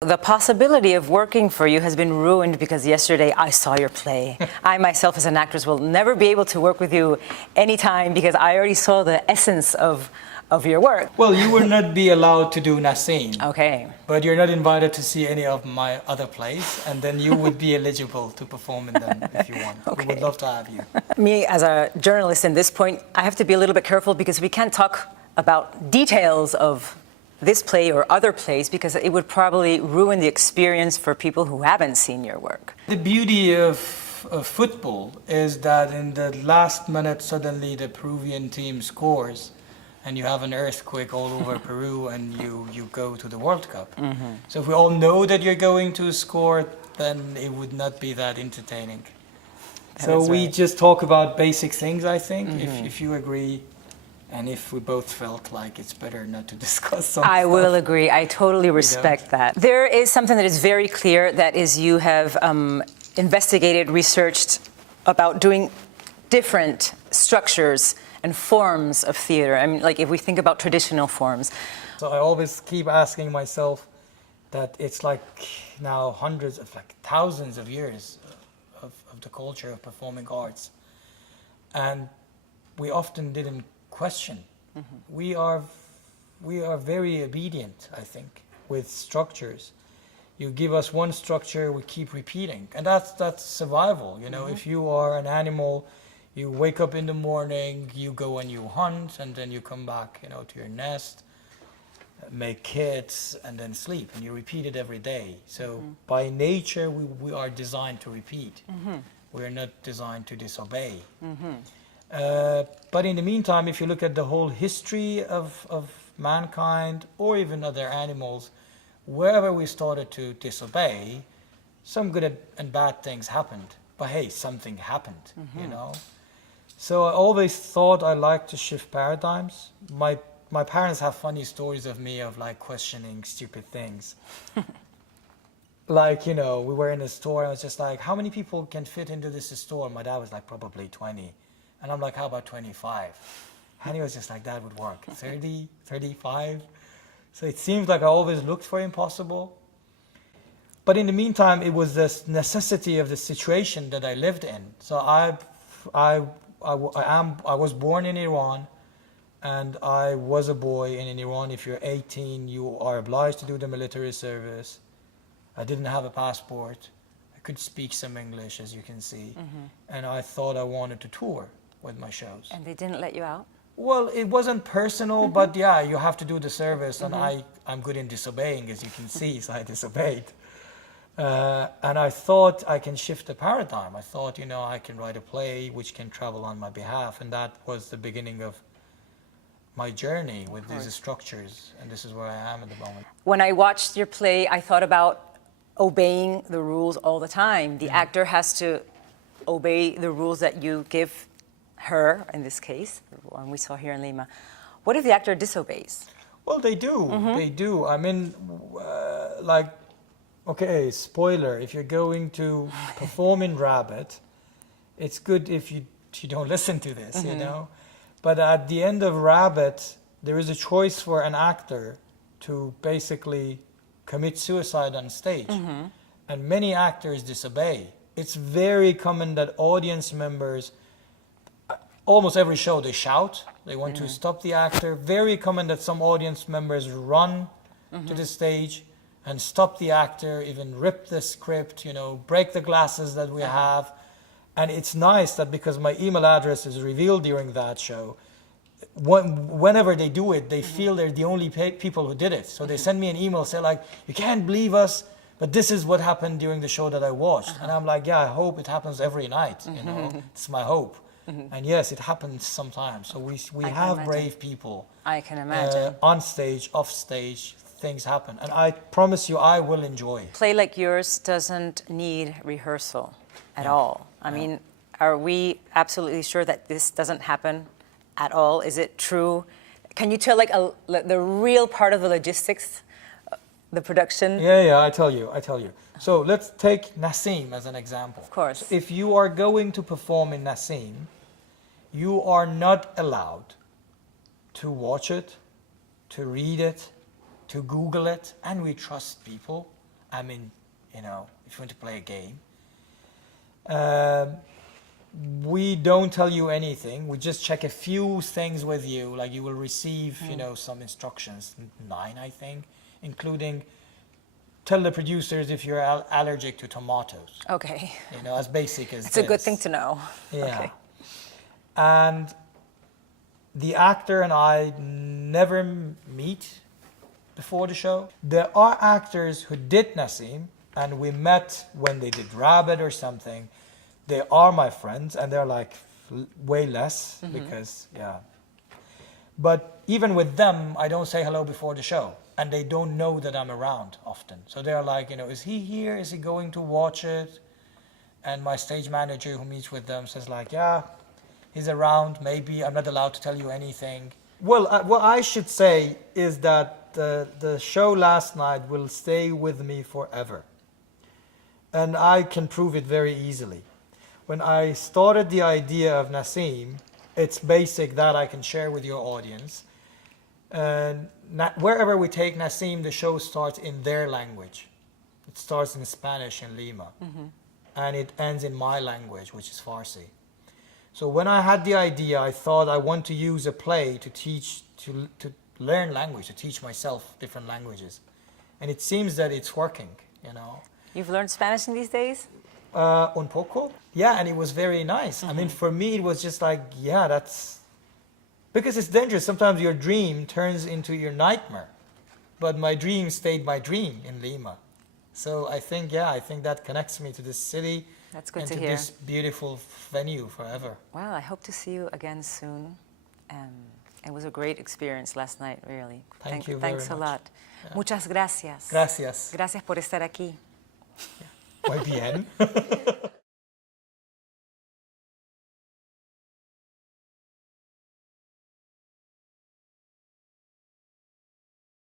The possibility of working for you has been ruined because yesterday I saw your play. I myself as an actress will never be able to work with you anytime because I already saw the essence of your work. Well, you will not be allowed to do Nassim. Okay. But you're not invited to see any of my other plays, and then you would be eligible to perform in them if you want. Okay. We would love to have you. Me, as a journalist in this point, I have to be a little bit careful because we can't talk about details of this play or other plays because it would probably ruin the experience for people who haven't seen your work. The beauty of football is that in the last minute suddenly the Peruvian team scores and you have an earthquake all over Peru and you go to the World Cup. Mm-hmm. So if we all know that you're going to score, then it would not be that entertaining. So we just talk about basic things, I think, if you agree. And if we both felt like it's better not to discuss something. I will agree. I totally respect that. There is something that is very clear, that is you have investigated, researched about doing different structures and forms of theater. I mean, like if we think about traditional forms. So I always keep asking myself that it's like now hundreds of, like thousands of years of the culture of performing arts. And we often didn't question. Mm-hmm. We are very obedient, I think, with structures. You give us one structure, we keep repeating, and that's survival. You know, if you are an animal, you wake up in the morning, you go and you hunt, and then you come back, you know, to your nest, make kids, and then sleep, and you repeat it every day. So by nature, we are designed to repeat. We are not designed to disobey. But in the meantime, if you look at the whole history of mankind or even other animals, wherever we started to disobey, some good and bad things happened. But hey, something happened, you know. So I always thought I liked to shift paradigms. My parents have funny stories of me of like questioning stupid things. Like, you know, we were in a store and I was just like, how many people can fit into this store? My dad was like, probably 20. And I'm like, how about 25? And he was just like, that would work. 30, 35. So it seems like I always looked for impossible. But in the meantime, it was this necessity of the situation that I lived in. So I was born in Iran, and I was a boy. And in Iran, if you're 18, you are obliged to do the military service. I didn't have a passport. I could speak some English, as you can see. And I thought I wanted to tour with my shows. And they didn't let you out? Well, it wasn't personal, but yeah, you have to do the service, and I'm good in disobeying, as you can see, so I disobeyed. And I thought I can shift the paradigm. I thought, you know, I can write a play which can travel on my behalf, and that was the beginning of my journey with these structures, and this is where I am at the moment. When I watched your play, I thought about obeying the rules all the time. The actor has to obey the rules that you give her, in this case, the one we saw here in Lima. What if the actor disobeys? Well, they do. They do. I mean, like, okay, spoiler, if you're going to perform in Rabbit, it's good if you don't listen to this, you know? But at the end of Rabbit, there is a choice for an actor to basically commit suicide on stage. And many actors disobey. It's very common that audience members, almost every show, they shout. They want to stop the actor. Very common that some audience members run to the stage and stop the actor, even rip the script, you know, break the glasses that we have. And it's nice that because my email address is revealed during that show, whenever they do it, they feel they're the only people who did it. So they send me an email, say like, you can't believe us, but this is what happened during the show that I watched. And I'm like, yeah, I hope it happens every night, you know, it's my hope. And yes, it happens sometimes. So we have brave people. I can imagine. On stage, off stage, things happen. And I promise you, I will enjoy it. Play like yours doesn't need rehearsal at all. I mean, are we absolutely sure that this doesn't happen at all? Is it true? Can you tell like the real part of the logistics, the production? Yeah, I tell you. So let's take Nassim as an example. Of course. So if you are going to perform in Nassim, you are not allowed to watch it, to read it, to Google it, and we trust people. I mean, you know, if you want to play a game. We don't tell you anything. We just check a few things with you. Like you will receive, you know, some instructions, 9, I think, including tell the producers if you're allergic to tomatoes. Okay. You know, as basic as It's a good thing to know. Yeah. Okay. And the actor and I never meet before the show. There are actors who did Nassim, and we met when they did Rabbit or something. They are my friends, and they're like way less because, yeah. But even with them, I don't say hello before the show, and they don't know that I'm around often. So they're like, you know, is he here? Is he going to watch it? And my stage manager who meets with them says like, yeah, he's around. Maybe I'm not allowed to tell you anything. Well, what I should say is that the show last night will stay with me forever. And I can prove it very easily. When I started the idea of Nassim, it's basic that I can share with your audience. And wherever we take Nassim, the show starts in their language. It starts in Spanish in Lima. And it ends in my language, which is Farsi. So when I had the idea, I thought I want to use a play to teach, to learn language, to teach myself different languages. And it seems that it's working, you know. You've learned Spanish in these days? Un poco. Yeah, and it was very nice. I mean, for me, it was just like, yeah, that's... Because it's dangerous. Sometimes your dream turns into your nightmare. But my dream stayed my dream in Lima. So I think, yeah, I think that connects me to this city. That's good and to to hear. this beautiful venue forever. Well, I hope to see you again soon. It was a great experience last night, really. Thank you very Thanks a much. lot. Yeah. Muchas gracias. Gracias. Gracias por estar aquí. Muy bien.